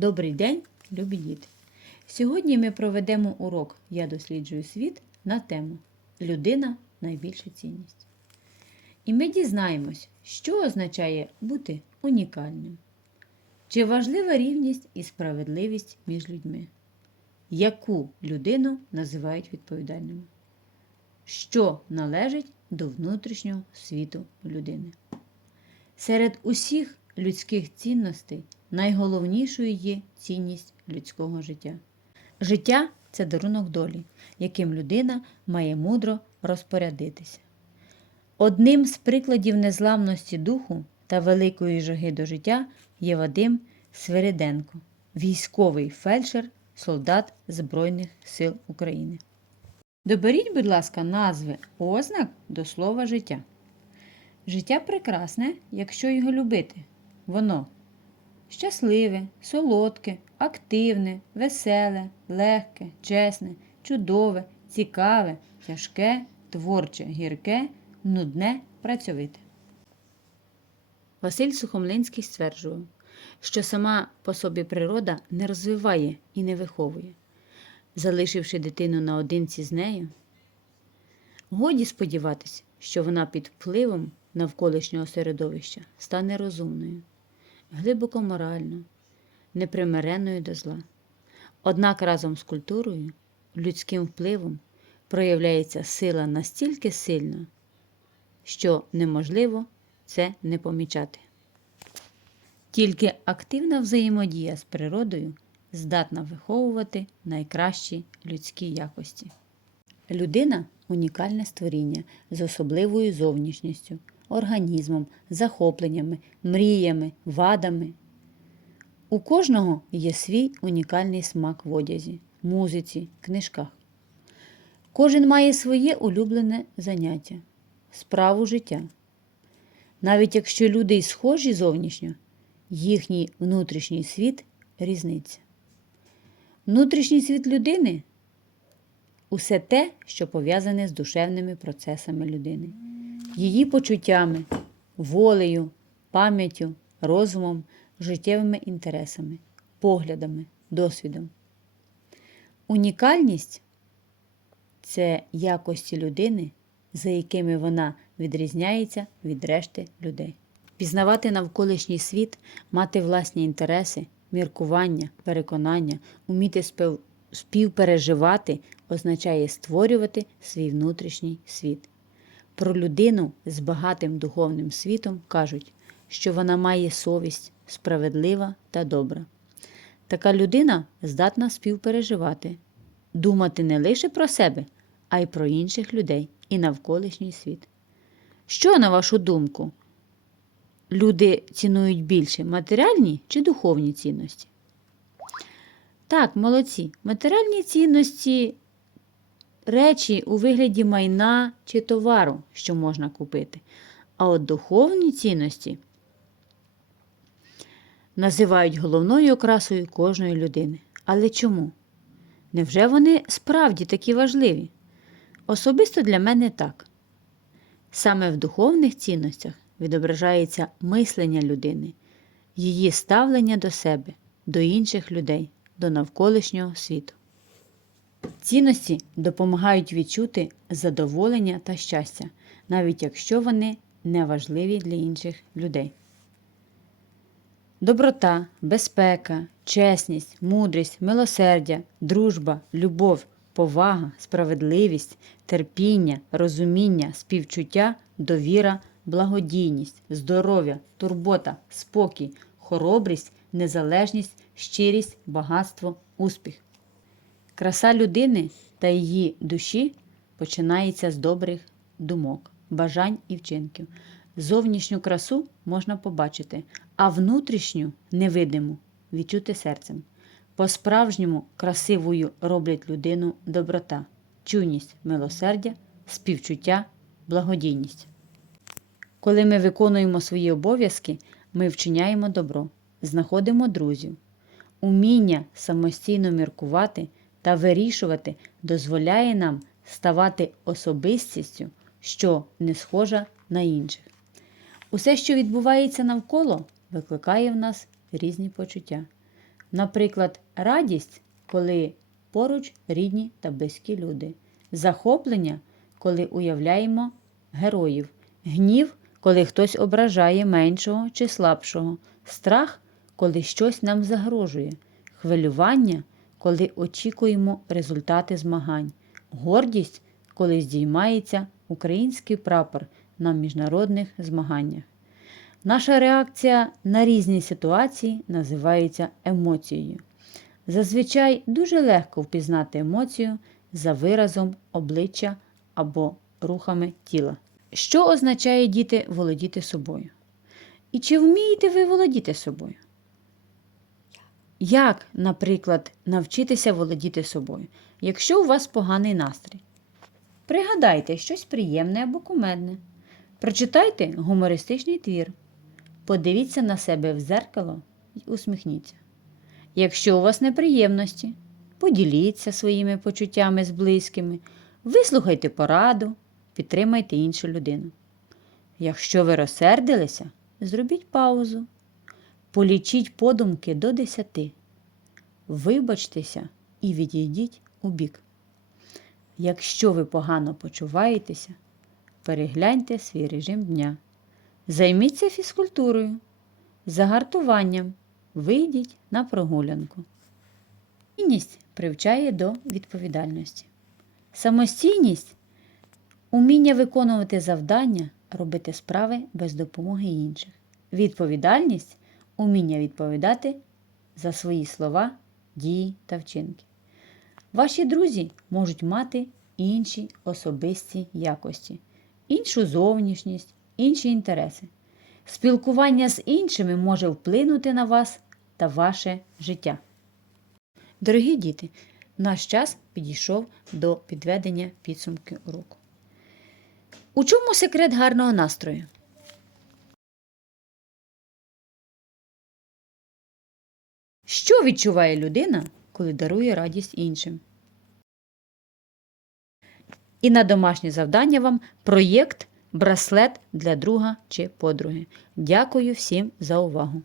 Добрий день, любі діти! Сьогодні ми проведемо урок Я досліджую світ на тему Людина найбільша цінність. І ми дізнаємось, що означає бути унікальним. Чи важлива рівність і справедливість між людьми? Яку людину називають відповідальною? Що належить до внутрішнього світу людини? Серед усіх людських цінностей найголовнішою є цінність людського життя. Життя це дарунок долі, яким людина має мудро розпорядитися. Одним з прикладів незламності духу та великої жаги до життя є Вадим Свириденко, військовий фельдшер, солдат Збройних сил України. Доберіть, будь ласка, назви ознак до слова життя. Життя прекрасне, якщо його любити. Воно щасливе, солодке, активне, веселе, легке, чесне, чудове, цікаве, тяжке, творче, гірке, нудне, працьовите. Василь Сухомлинський стверджував, що сама по собі природа не розвиває і не виховує. Залишивши дитину наодинці з нею, годі сподіватися, що вона під впливом навколишнього середовища стане розумною, глибоко морально, непримиренною до зла. Однак разом з культурою, людським впливом проявляється сила настільки сильна, що неможливо це не помічати. Тільки активна взаємодія з природою здатна виховувати найкращі людські якості. Людина унікальне створіння з особливою зовнішністю, організмом, захопленнями, мріями, вадами. У кожного є свій унікальний смак в одязі, музиці, книжках. Кожен має своє улюблене заняття, справу життя. Навіть якщо люди й схожі зовнішньо, їхній внутрішній світ різниця. Внутрішній світ людини усе те, що пов'язане з душевними процесами людини, її почуттями, волею, пам'яттю, розумом, життєвими інтересами, поглядами, досвідом. Унікальність це якості людини, за якими вона відрізняється від решти людей. Пізнавати навколишній світ, мати власні інтереси, міркування, переконання, уміти спів... співпереживати означає створювати свій внутрішній світ. Про людину з багатим духовним світом кажуть, що вона має совість, справедлива та добра. Така людина здатна співпереживати, думати не лише про себе, а й про інших людей і навколишній світ. Що, на вашу думку, люди цінують більше матеріальні чи духовні цінності? Так, молодці. Матеріальні цінності речі у вигляді майна чи товару, що можна купити. А от духовні цінності називають головною окрасою кожної людини. Але чому? Невже вони справді такі важливі? Особисто для мене так. Саме в духовних цінностях відображається мислення людини, її ставлення до себе, до інших людей, до навколишнього світу. Цінності допомагають відчути задоволення та щастя, навіть якщо вони не важливі для інших людей. Доброта, безпека, чесність, мудрість, милосердя, дружба, любов, повага, справедливість, терпіння, розуміння, співчуття, довіра, благодійність, здоров'я, турбота, спокій, хоробрість, незалежність, щирість, багатство, успіх. Краса людини та її душі починається з добрих думок, бажань і вчинків. Зовнішню красу можна побачити, а внутрішню невидиму відчути серцем. По-справжньому красивою роблять людину доброта, чуйність, милосердя, співчуття, благодійність. Коли ми виконуємо свої обов'язки, ми вчиняємо добро, знаходимо друзів. Уміння самостійно міркувати та вирішувати дозволяє нам ставати особистістю, що не схожа на інших. Усе, що відбувається навколо, викликає в нас різні почуття. Наприклад, радість, коли поруч рідні та близькі люди, захоплення, коли уявляємо героїв, гнів, коли хтось ображає меншого чи слабшого, страх, коли щось нам загрожує, хвилювання, коли очікуємо результати змагань, гордість, коли здіймається український прапор на міжнародних змаганнях. Наша реакція на різні ситуації називається емоцією. Зазвичай дуже легко впізнати емоцію за виразом обличчя або рухами тіла. Що означає діти володіти собою? І чи вмієте ви володіти собою? Як, наприклад, навчитися володіти собою, якщо у вас поганий настрій? Пригадайте щось приємне або кумедне. Прочитайте гумористичний твір. Подивіться на себе в зеркало і усміхніться. Якщо у вас неприємності, поділіться своїми почуттями з близькими, вислухайте пораду, підтримайте іншу людину. Якщо ви розсердилися, зробіть паузу. Полічіть подумки до десяти. Вибачтеся і відійдіть у бік. Якщо ви погано почуваєтеся, перегляньте свій режим дня. Займіться фізкультурою, загартуванням, вийдіть на прогулянку. Самостійність привчає до відповідальності. Самостійність уміння виконувати завдання, робити справи без допомоги інших. Відповідальність уміння відповідати за свої слова, дії та вчинки. Ваші друзі можуть мати інші особисті якості, іншу зовнішність, інші інтереси. Спілкування з іншими може вплинути на вас та ваше життя. Дорогі діти, наш час підійшов до підведення підсумки уроку. У чому секрет гарного настрою? Що відчуває людина, коли дарує радість іншим? І на домашнє завдання вам проєкт Браслет для друга чи подруги. Дякую всім за увагу!